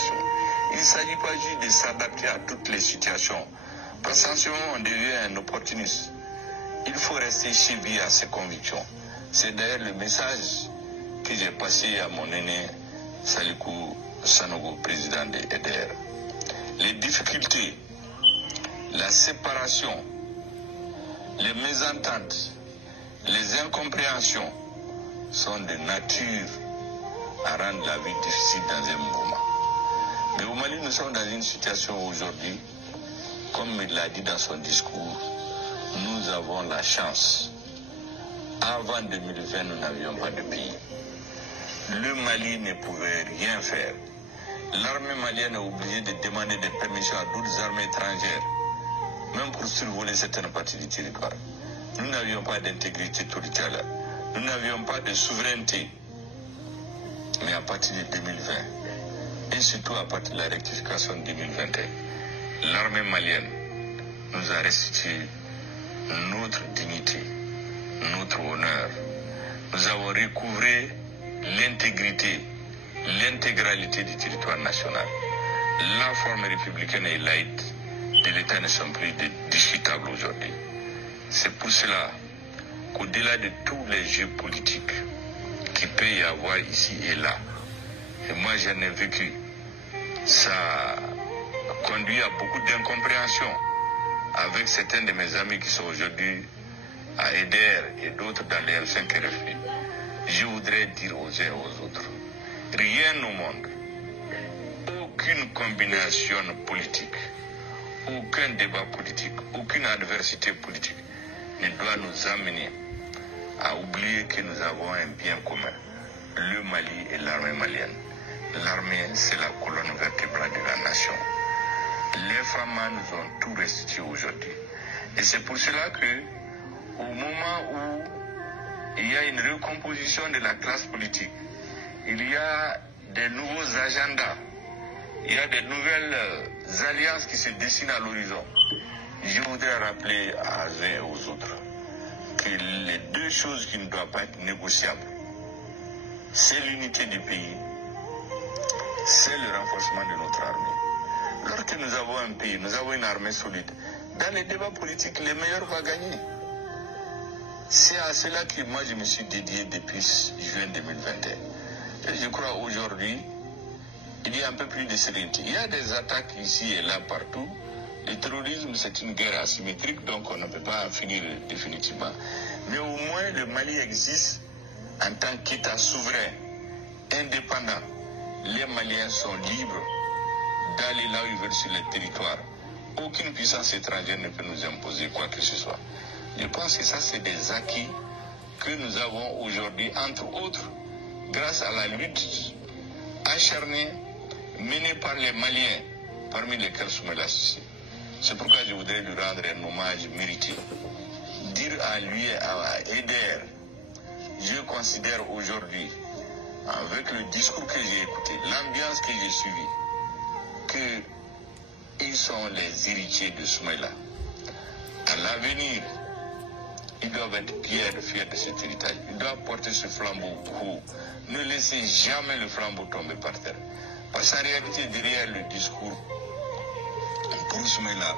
nation. Il ne s'agit pas juste de s'adapter à toutes les situations. Parce qu'en ce moment, on devient un opportuniste. Il faut rester chevillé à ses convictions. C'est d'ailleurs le message que j'ai passé à mon aîné Salikou Sanogo, président de EDR. Les difficultés, la séparation, les mésententes, les incompréhensions sont de nature à rendre la vie difficile dans un mouvement. Mais au Mali, nous sommes dans une situation aujourd'hui, comme il l'a dit dans son discours, nous avons la chance. Avant 2020, nous n'avions pas de pays. Le Mali ne pouvait rien faire. L'armée malienne est obligée de demander des permissions à d'autres armées étrangères, même pour survoler certaines parties du territoire. Nous n'avions pas d'intégrité territoriale. Nous n'avions pas de souveraineté. Mais à partir de 2020, et surtout à partir de la rectification de 2021, l'armée malienne nous a restitué notre dignité, notre honneur. Nous avons recouvré l'intégrité, l'intégralité du territoire national. La forme républicaine et laïque de l'État ne sont plus discutables aujourd'hui. C'est pour cela qu'au-delà de tous les jeux politiques qui peut y avoir ici et là, et moi j'en ai vécu, ça conduit à beaucoup d'incompréhension avec certains de mes amis qui sont aujourd'hui à EDR et d'autres dans les L5 RFI. Je voudrais dire aux uns et aux autres, rien au monde, aucune combinaison politique, aucun débat politique, aucune adversité politique ne doit nous amener à oublier que nous avons un bien commun, le Mali et l'armée malienne. L'armée, c'est la colonne vertébrale de la nation. Les femmes nous ont tout restitué aujourd'hui. Et c'est pour cela que, au moment où il y a une recomposition de la classe politique, il y a des nouveaux agendas, il y a des nouvelles alliances qui se dessinent à l'horizon. Je voudrais rappeler à uns et aux autres que les deux choses qui ne doivent pas être négociables, c'est l'unité du pays, c'est le renforcement de notre armée. Lorsque nous avons un pays, nous avons une armée solide, dans les débats politiques, le meilleur va gagner. C'est à cela que moi je me suis dédié depuis juin 2021. Et je crois aujourd'hui, il y a un peu plus de sérénité. Il y a des attaques ici et là partout. Le terrorisme, c'est une guerre asymétrique, donc on ne peut pas en finir définitivement. Mais au moins, le Mali existe en tant qu'État souverain, indépendant. Les Maliens sont libres d'aller là où ils veulent sur le territoire. Aucune puissance étrangère ne peut nous imposer quoi que ce soit. Je pense que ça, c'est des acquis que nous avons aujourd'hui, entre autres, grâce à la lutte acharnée menée par les Maliens, parmi lesquels Soumaïla Cissé. C'est pourquoi je voudrais lui rendre un hommage mérité. Dire à lui, à EDR, je considère aujourd'hui, avec le discours que j'ai écouté, l'ambiance que j'ai suivie, qu'ils sont les héritiers de Soumaïla. À l'avenir, ils doivent être fiers de cet héritage. Ils doivent porter ce flambeau haut. Ne laissez jamais le flambeau tomber par terre. Parce qu'en réalité, derrière le discours, pour Soumaïla,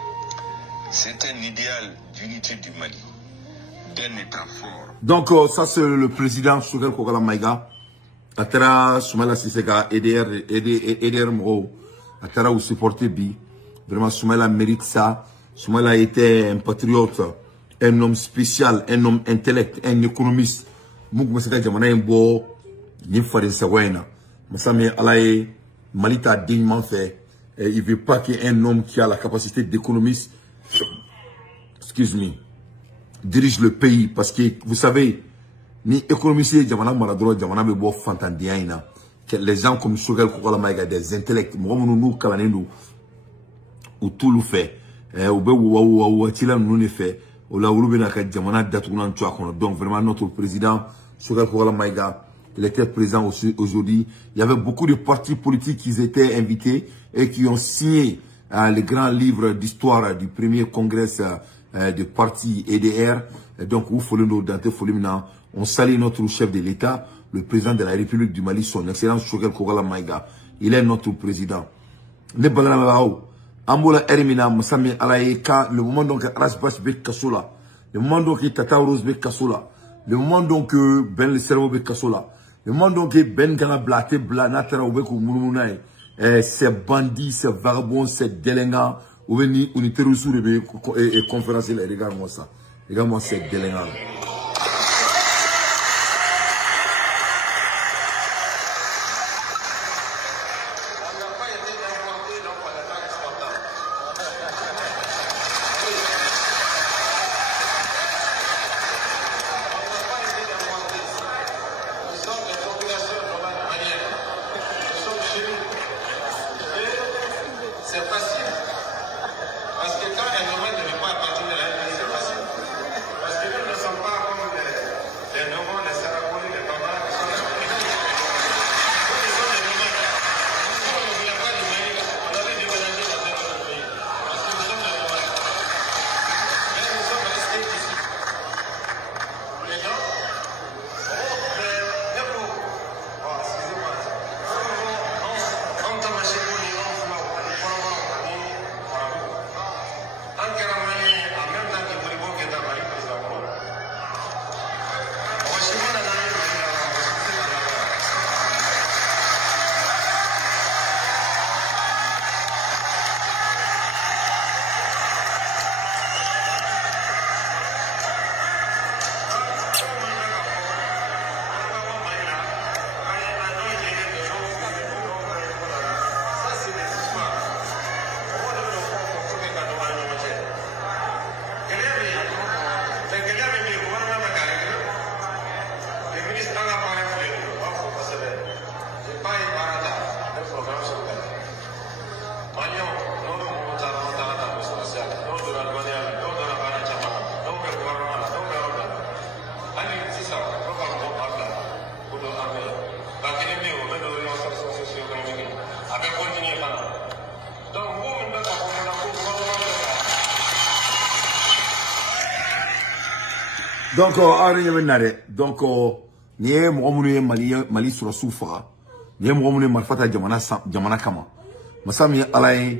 c'est un idéal d'unité du Mali, d'un État fort. Donc, ça c'est le président Choguel Kokala Maïga. Atara Soumaïla Sisseka, EDR Moro, Atara ou supporter Bi. Vraiment, Soumaïla mérite ça. Soumaïla était un patriote, un homme spécial, un homme intellect, un économiste. Mouk Masaka Jamana Mbo, Nifare Sawena. Masame Alaye, Malita dignement fait. Et il ne veut pas qu'il y ait un homme qui a la capacité d'économiste, excuse me, dirige le pays. Parce que, vous savez, ni économiste, Jamana Maradro, Jamana Bebo Fantandiaina, les gens comme Choguel Kokala Maïga, des intellects, nous, Kalanenu, ou tout le fait, ou Tila nous ne fait, ou la Urubena Jamana Datounan Tchouakono. Donc, vraiment, notre président, Choguel Kokala Maïga, il était présent aussi aujourd'hui. Il y avait beaucoup de partis politiques qui étaient invités et qui ont signé le grand livre d'histoire du premier congrès de parti EDR. Et donc, on salue notre chef de l'État, le président de la République du Mali, son excellence Choguel Kokala Maïga. il est notre président. Ne bagalao, Ambola Erimina, Massami Alaïka, le moment donc Rasbach Bekasola, le moment donc Tata Rose Bekasola, le moment donc Ben le cerveau Bekasola, le moment donc Ben Gana Blate Blanatra Obeku Mourounaï, ces bandits, ces vagabonds, ces délinquants, ou venir unité sous et conférence, regarde-moi ça. Regarde-moi ces délinquants. C'est facile. Parce que quand un homme ne veut pas appartenir à un pays, c'est facile. Parce que nous ne sommes pas comme les Nomades, les Sarakouni, les Bambara qui sont là. Nous sommes des nomades. Si on ne voulait pas du Mali, on avait déménagé dans un autre pays. Parce que nous sommes des nomades. Mais nous sommes restés ici. Les gens, excusez-moi. On t'a marché pour les gens. Donc, donc, ni Mouamouné Mali sur la souffra, ni Mouamouné Malfata Jamana Kama. Massami Alain,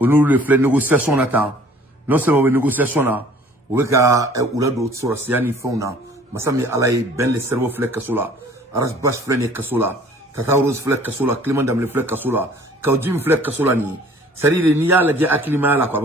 on nous le fait négociation là, non seulement les négociations là, ou le cas où la d'autres sur la Siani Fona, Massami Alain, Ben le cerveau flek Kasola, Aras Bash Flek Kasola, Tata Rose Flek Kasola, Clément Dam le Flek Kasola, Kaudjim Flek Kasolani, c'est-à-dire, il y a la dia Akilima là, quoi.